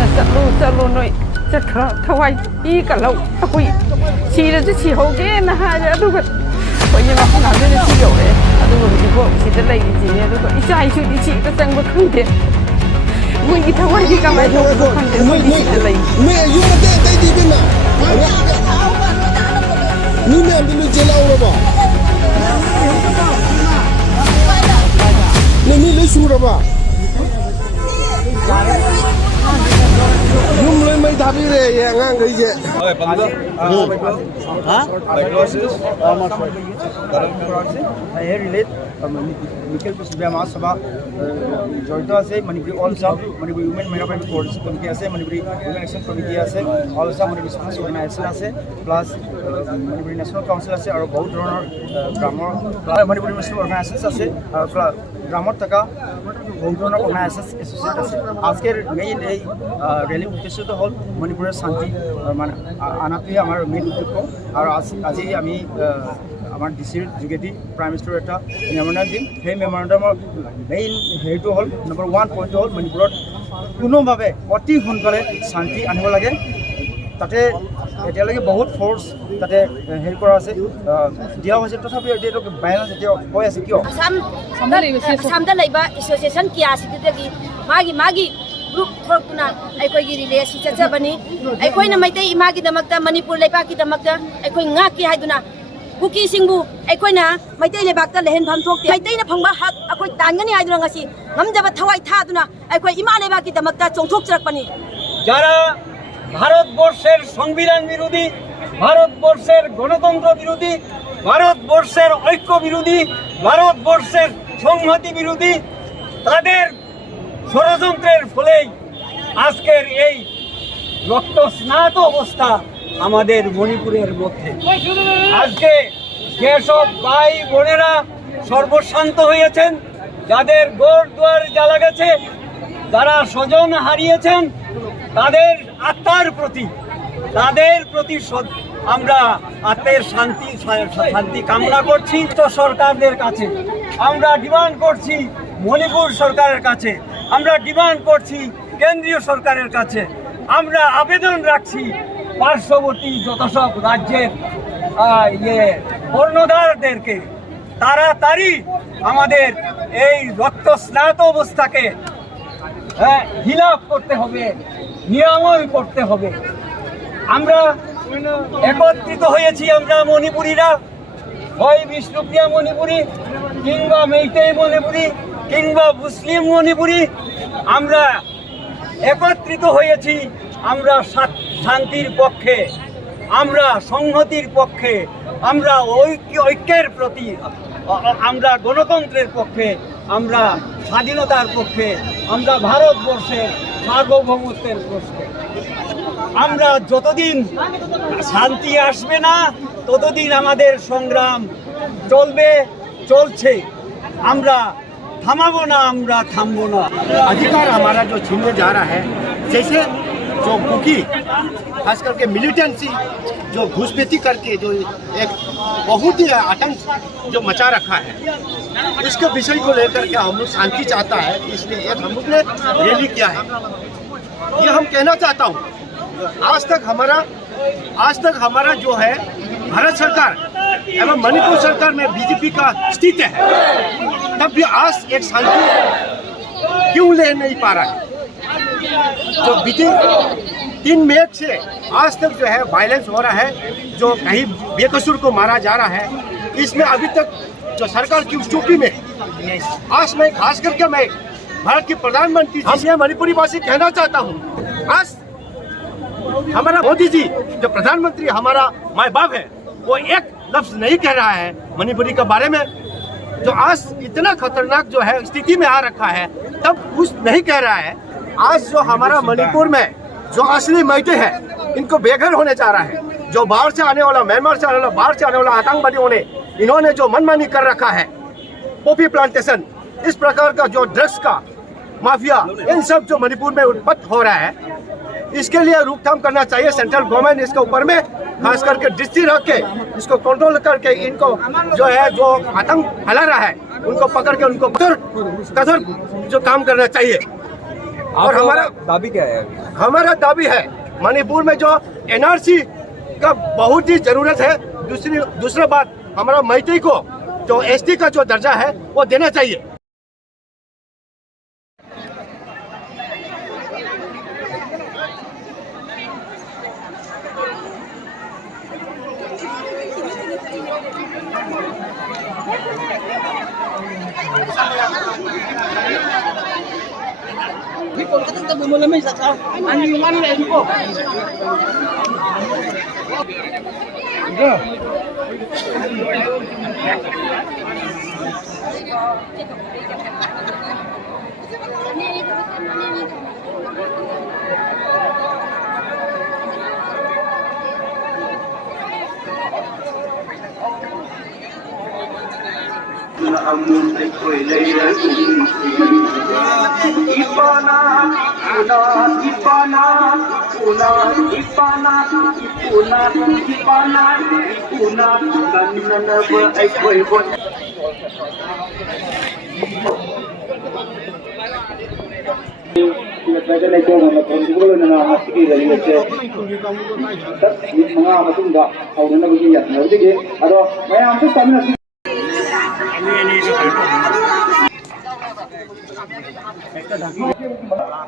चलो नोई चखरा थवाई ई कलो अखोई सीरे ज सी होगे ना हाजे अदुगा कोई मा खना दे सी योरे अदुगा बिको सिदा लाई जी ने अदुगा इसा इशु इची का संग खंदे मुई थवाई की कमाई तो खंदे मुई सिदा लाई मैं यू मते तै दी बिना नी मैं बिनु जेलाओ रबा नी ले शू रबा Yung mulai may tabi re, yang ngang gaya. Okay, pangga. Huh? Diagnosis. I relate. Mikkel Pusbama Sabha, Jordan say, Manipuri also, Manipuri Women Minority Courts, Committee, Manipuri Women Action Committee, also Manipuri Sports Organization, plus Manipuri National Council, or Boat Runner, Grammar, Manipuri National Organization, Grammar Taka, Boat Runner Organization Association. Asker main rally উদ্দেশ্য তো হল মণিপুরের শান্তি মানে আনাটোই আমার main উদ্দেশ্য আর আজি আমি আমার ডিসির যোগেদি প্ৰাইম মিনিষ্টাৰ এটা মেমৰেণ্ডাম দিম সেই মেমৰেণ্ডামৰ মেইন হেৰিটো হ'ল নম্বৰ 1 পইণ্ট হ'ল মণিপুৰত কোনোভাৱে অতি সোনকালে শান্তি আনিব লাগে তাতে এতিয়ালৈকে বহুত ফ'ৰ্চ তাতে হেৰি কৰা আছে দিয়া হৈছে তথাপিও এতিয়াতো ভাইলেন্স এতিয়া হৈ আছে কিয় আসামদা লাইবা এসোসিয়েশন কি আসিদagi মাগি গ্রুপ থরকুনা আইকোইগি রিলেসি চাচাবানি আইকোইনা মাইতেই ইমাগি দমকতা মণিপুর লেবাকি দমকতা আইকোই ngaki haiduna kuki singbu aikoina maitai lebakta lehen pham thokte maitai na phangba hak akoi tangani haiduna ngasi ngamjaba thawai thaduna aikoi ima lebaki damakta chongthok charakpani যারা ভারতবর্ষের সংবিধান বিরোধী ভারতবর্ষের গণতন্ত্র বিরোধী ভারতবর্ষের ঐক্য বিরোধী ভারতবর্ষের সংহতি বিরোধী তাদের ষড়যন্ত্রের ফলেই আজকের এই রক্তস্নাত অবস্থা আমাদের মণিপুরের মধ্যে আজকে যেসব ভাই বোনেরা সর্বশান্ত হয়েছেন যাদের ঘর দুয়ার জ্বালা গেছে যারা স্বজন হারিয়েছেন তাদের আত্মার প্রতি আমরা আত্মের শান্তি কামনা করছি তো সরকারদের কাছে আমরা ডিমান্ড করছি মণিপুর সরকারের কাছে আমরা ডিমান্ড করছি কেন্দ্রীয় সরকারের কাছে আমরা আবেদন রাখছি পার্শ্ববর্তী যত সব রাজ্যের কর্ণধারদেরকে তাড়াতাড়ি আমাদের এই রক্তস্নাত অবস্থাকে হিলাপ করতে হবে নিরাময় করতে হবে আমরা একত্রিত হয়েছি আমরা মণিপুরীরা হয় বিষ্ণুপ্রিয়া মণিপুরী কিংবা মেইতেই মণিপুরী কিংবা মুসলিম মণিপুরী আমরা একত্রিত হয়েছি আমরা শান্তির পক্ষে আমরা সংহতির পক্ষে আমরা ঐক্যের প্রতি আমরা গণতন্ত্রের পক্ষে আমরা স্বাধীনতার পক্ষে আমরা ভারতবর্ষের সার্বভৌমত্বের পক্ষে আমরা যতদিন শান্তি আসবে না ততদিন আমাদের সংগ্রাম চলছে আমরা थमाबो ना हमरा थमबो ना अधिकार हमारा जो छीनने जा रहा है जैसे जो कुकी खास करके मिलिटेंसी जो घुसपैठी करके जो एक बहुत ही आतंक जो मचा रखा है इसके विषय को लेकर के हम लोग शांति चाहता है इसलिए एक हम लोग ने रैली किया है ये हम कहना चाहता हूँ आज तक हमारा जो है भारत सरकार एवं मणिपुर सरकार में बीजेपी का स्थिति है तब भी आज एक शांति क्यों ले नहीं पा रहा है जो बीते 3 मई से आज तक जो है वायलेंस हो रहा है जो कहीं बेकसूर को मारा जा रहा है इसमें अभी तक जो सरकार की चुप्पी में आज मैं खास करके मैं भारत के प्रधानमंत्री जी से मणिपुरी वासी कहना चाहता हूँ आज हमारा मोदी जी जो प्रधानमंत्री हमारा माय बाप है वो एक लफ्ज नहीं कह रहा है मणिपुरी के बारे में जो आज इतना खतरनाक जो है स्थिति में आ रखा है तब कुछ नहीं कह रहा है आज जो हमारा मणिपुर में जो असली मैते हैं इनको बेघर होने जा रहा है जो बाहर से आने वाला म्यांमार से आने वाला बाहर से आने वाला आतंकवादियों ने इन्होंने जो मनमानी कर रखा है पॉपी प्लांटेशन इस प्रकार का जो ड्रग्स का माफिया इन सब जो मणिपुर में उत्पन्न हो रहा है इसके लिए रोकथाम करना चाहिए सेंट्रल गवर्नमेंट इसके ऊपर में खास करके दृष्टि रख के इसको कंट्रोल करके इनको जो है जो आतंक फैला रहा है उनको पकड़ के उनको कठोर जो काम करना चाहिए और हमारा दाबी क्या है? हमारा दाबी है मणिपुर में जो एनआरसी का बहुत ही जरूरत है। दूसरा बात, हमारा मैती को जो एसटी का जो दर्जा है वो देना चाहिए।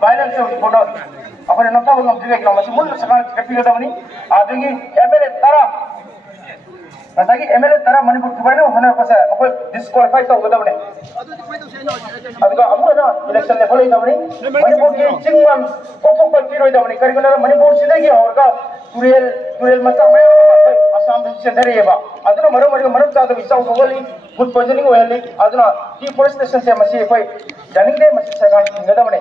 Violence photo apa nak tahu ngam juga kalau masih mula sekarang seperti kata ni, ada lagi MLA Tara, nanti MLA Tara Manipur tu mana mana pasal apa disqualify tahu kata ni, ada kan amu ada election level itu ni, Manipur ke cingman kokok kiri itu ni, kerana Manipur sini dia orang turel macam mana Assam sendiri ya, ada na maru tahu bisa ukoli food poisoning wali, ada na deforestation saya masih koi janing deh masih sekarang kata ni.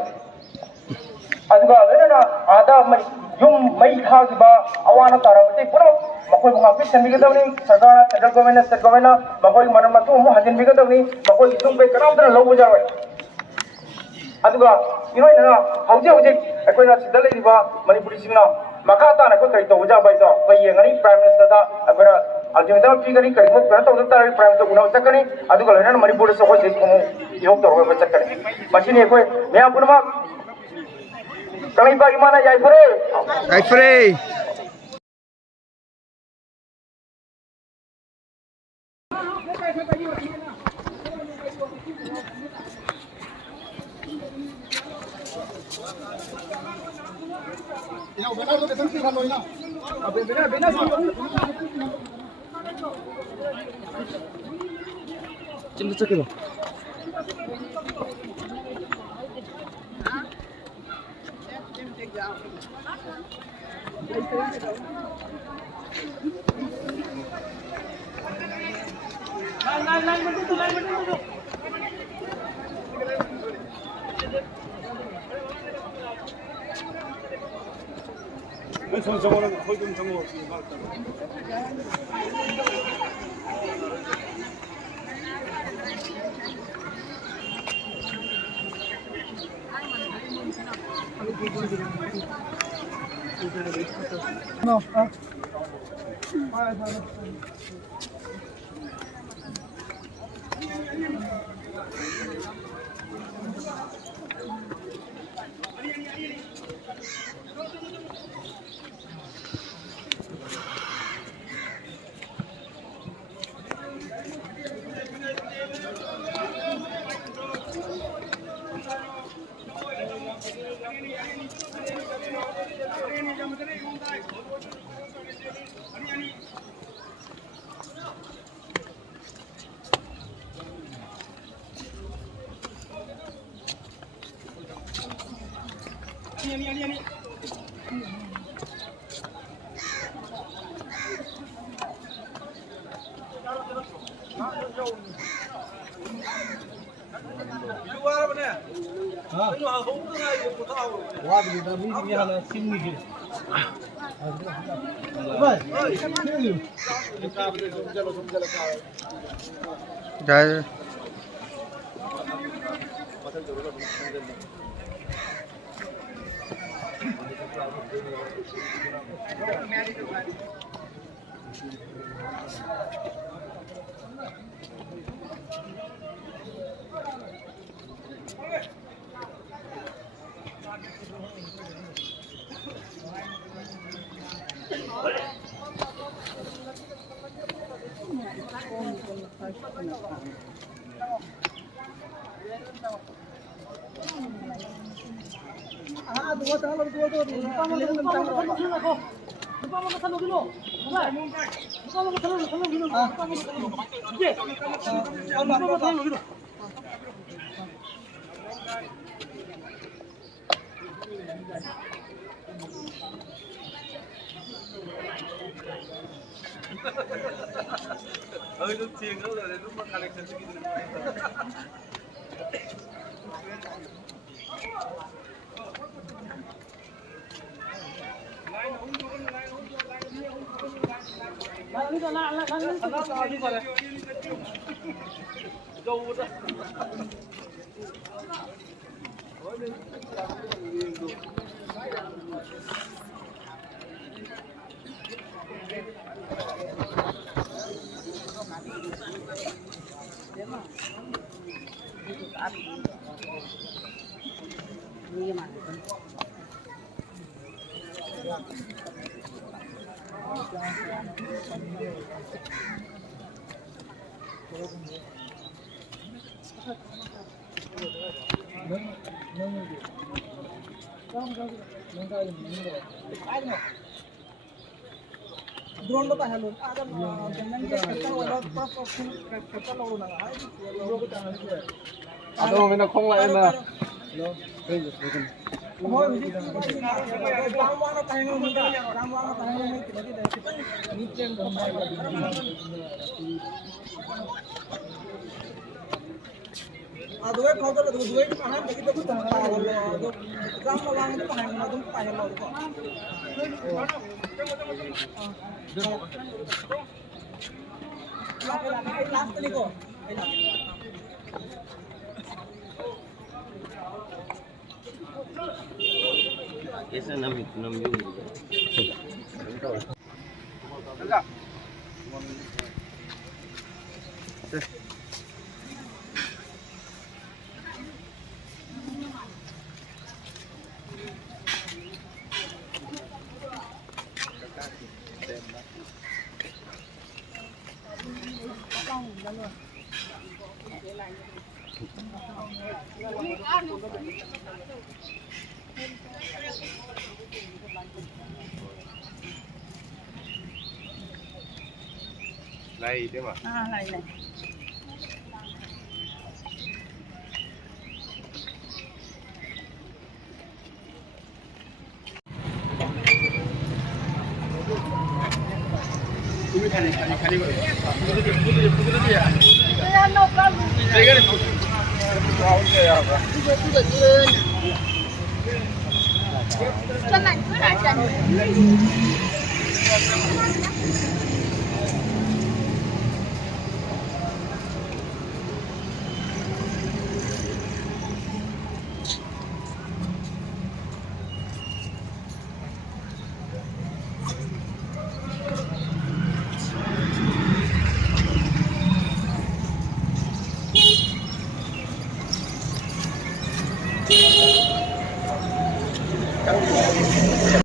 Aduga lena ada yung may hagiba awana taramati puno makoy mga official biga daw ni sargana federal government state government makoy manamatu mo hadin biga daw ni makoy itong bay kanam dana law bujar way aduga inoy na hauji akoy na sidale diba manipuri singna makata na ko kay to buja bay to bay ngani prime minister da agora ultimately figure kay mo kana to tar prime to una sakani aduga lena manipuri sa ko dis ko yok to ro sakani machine koy me apuna kami bagaimana ya Ifre? Ifre. Cinta cakap. Aduh, mình không lại mà. Esa nam yung Này đấy mà. Này này. Căng